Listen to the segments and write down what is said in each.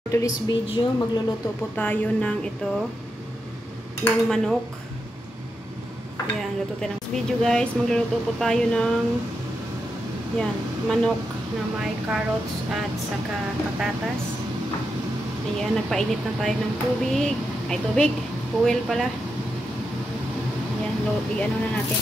For today's video, magluluto po tayo ng ng manok. Yan, luto tayo ng video guys. Magluluto po tayo ng manok na may carrots at saka patatas. Ayan, nagpainit na tayo ng tubig. Fuel pala. Ayan, i-ano na natin.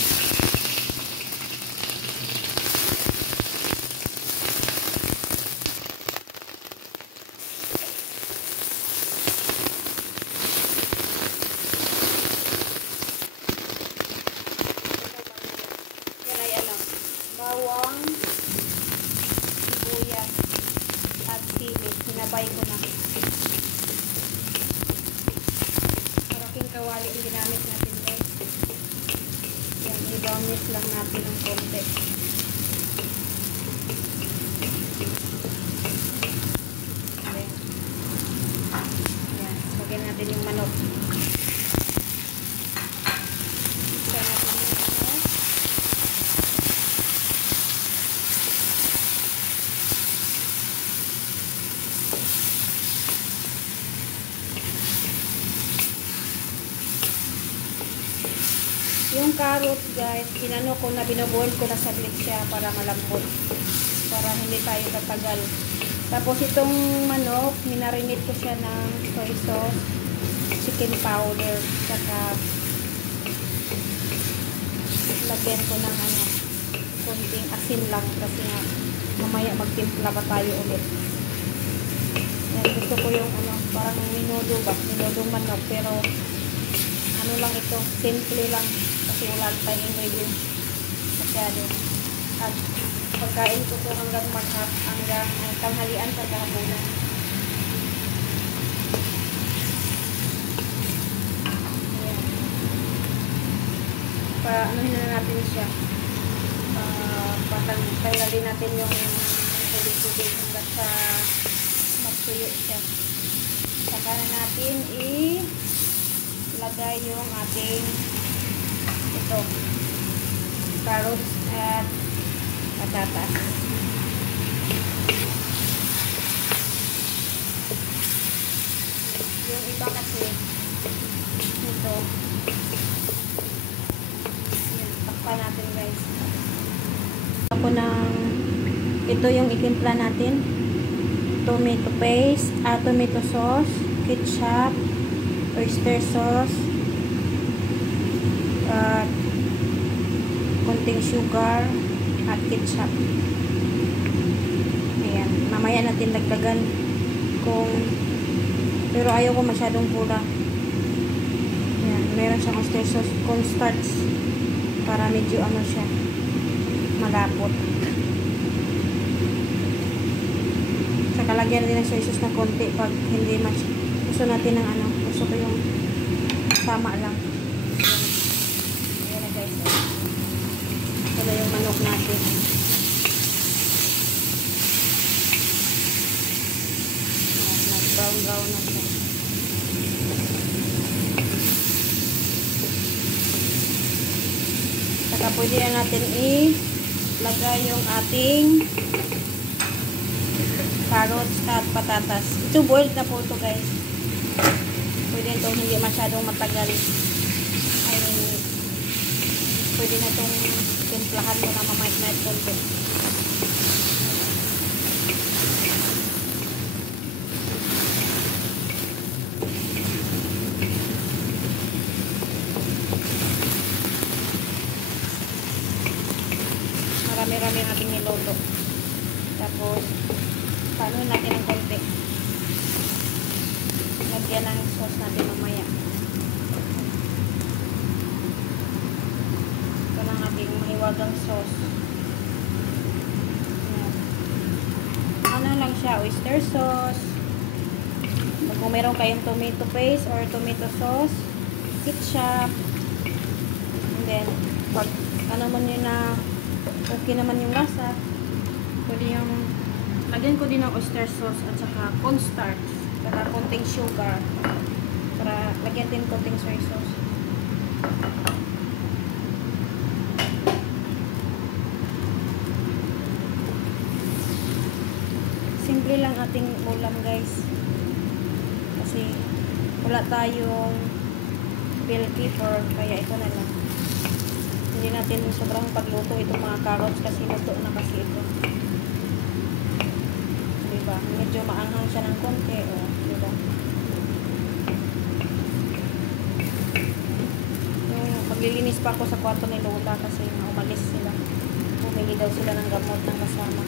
Bawang, sibuyas, at sili. Sinabay ko na. Paraking kawali yung ginamit natin guys. Yan, i-brownish lang natin ng konti. Yan, lagyan natin yung manok. Yung carrots guys, inano ko na, binoboil ko na saglit siya para malambot. Para hindi tayo tatagal. Tapos itong manok, minarinate ko siya ng soy sauce, chicken powder, saka lagyan ko ng konting asin lang kasi nga mamaya magtimpla pa tayo ulit. Yan, gusto ko yung parang minodong manok, pero lang ito, simple lang kasi wala tayong ingredients masyado. At pagkain ko po hanggang tanghalian sa kahabonan. Ano na natin siya, tanggalin natin yung tubig hanggang sa magtuyo siya. Saka na natin lagay yung ating carrots at patatas. Yung iba kasi ito, takpan natin guys. Ito yung itimpla natin, tomato paste, tomato sauce, ketchup, oyster sauce, at konting sugar at ketchup. Ayan, mamaya natin dagdagan pero ayaw ko masyadong pula. Ayan, meron siyang oyster sauce, cornstarch para medyo siya malapot. Saka lagyan natin ng soy sauce na konti pag hindi gusto natin ng gusto ko yung tama lang. Ayan na guys. Ito na yung manok natin. Nag-brown na siya. Saka pwede na natin ilagay yung ating carrots at patatas. Ito boiled na po ito guys. Pwede itong hindi masyadong matagal. Pwede na itong timplahan mo na mamait-mait konti. Marami-rami ang ating niloto. Tapos, paano natin ng konti. Lagyan ng sauce natin mamaya. Ito lang ating mahiwagang sauce. Ano lang siya, oyster sauce. Kung meron kayong tomato paste or tomato sauce, ketchup. And then, pag man yun na okay naman yung lasa, pwede yung lagyan ko din ng oyster sauce at saka cornstarch. Saka konting sugar para lagyan din konting soy sauce. Simple lang ating ulam guys. kasi wala tayong bell pepper, kaya ito na lang. Hindi natin sobrang pagluto itong mga carrots kasi luto na kasi ito. Diba? Medyo maanghang siya ng konti. O, diba? Yung maglilinis pa ako sa kwarto ni Lola kasi umalis sila. Bumili daw sila ng gamot ng kasama.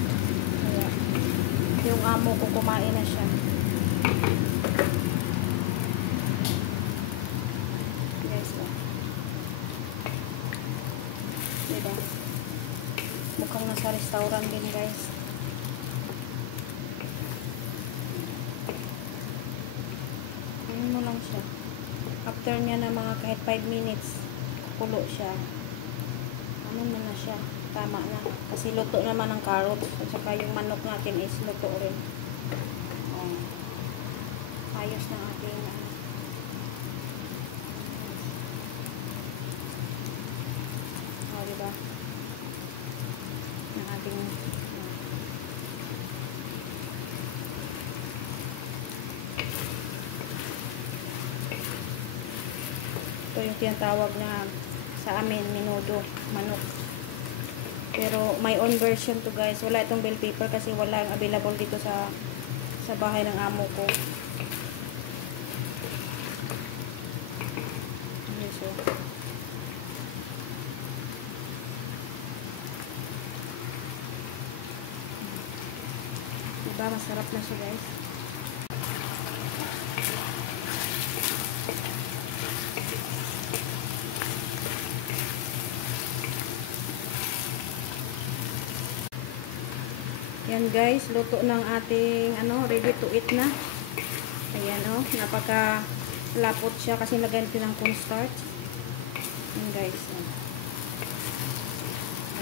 Kaya, yung amo ko kumain na siya. Guys, o. Diba? Mukhang nasa restaurant din, guys. Ano mo lang siya. After niya na mga kahit 5 minutes, kulo siya. Ano na siya. Tama na. Kasi luto naman ng carrots. At saka yung manok natin is luto rin. Oh. Ayos ng ating oh, diba? Ng ating ito yung tinatawag na sa amin, menudo, manok. Pero may own version to, guys. Wala itong bell pepper kasi wala available dito sa bahay ng amo ko. Okay, so diba, masarap na siya, guys. Yan, guys, luto ng ating ready to eat na. Ayan, napaka lapot siya kasi naganti ng cornstarch. Yan, guys.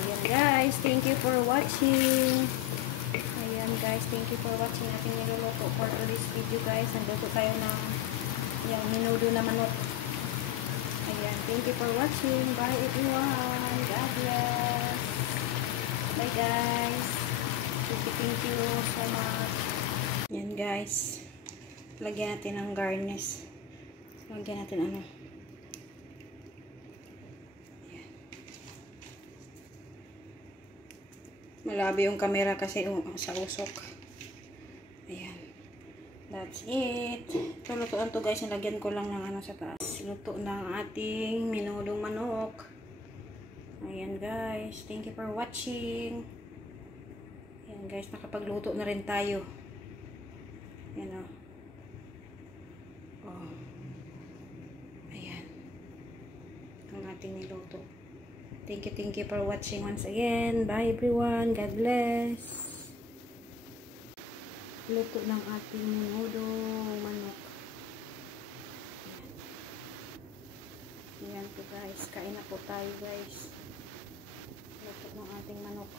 Ayan, guys, thank you for watching. Ayan, guys, thank you for watching ating niluluto for this video, guys. Nagluto tayo ng yung menudo na manok. Ayan, thank you for watching. Bye, everyone. God bless. Bye, guys. Thank you so much. Yan, guys. Lagyan natin ng garnish. Lagyan natin Ayan. Malabi yung camera kasi sa usok. Ayan. That's it. Ito, lutuan to, guys. Nilagyan ko lang ng sa taas. Luto ng ating minudong manok. Ayan, guys. Thank you for watching. Ayan, guys, nakapagluto na rin tayo. Ayan, oh. Ayan. Ang ating niluto. Thank you for watching once again. Bye, everyone. God bless. Luto ng ating minudong manok. Ayan po, guys. Kain na po tayo, guys. Luto ng ating manok.